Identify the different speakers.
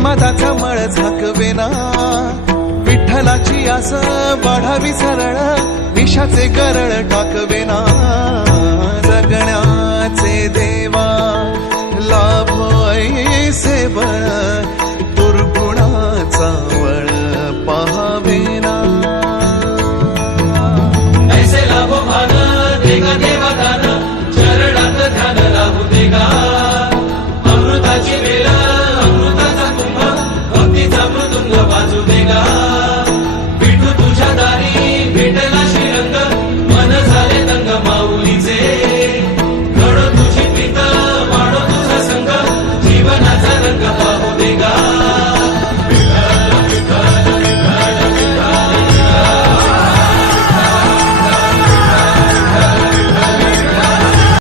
Speaker 1: माझा उन्मादाचा झाकवेना. विठ्ठलाची आस वाढावी सरळ विषाचे करळ टाकवेना.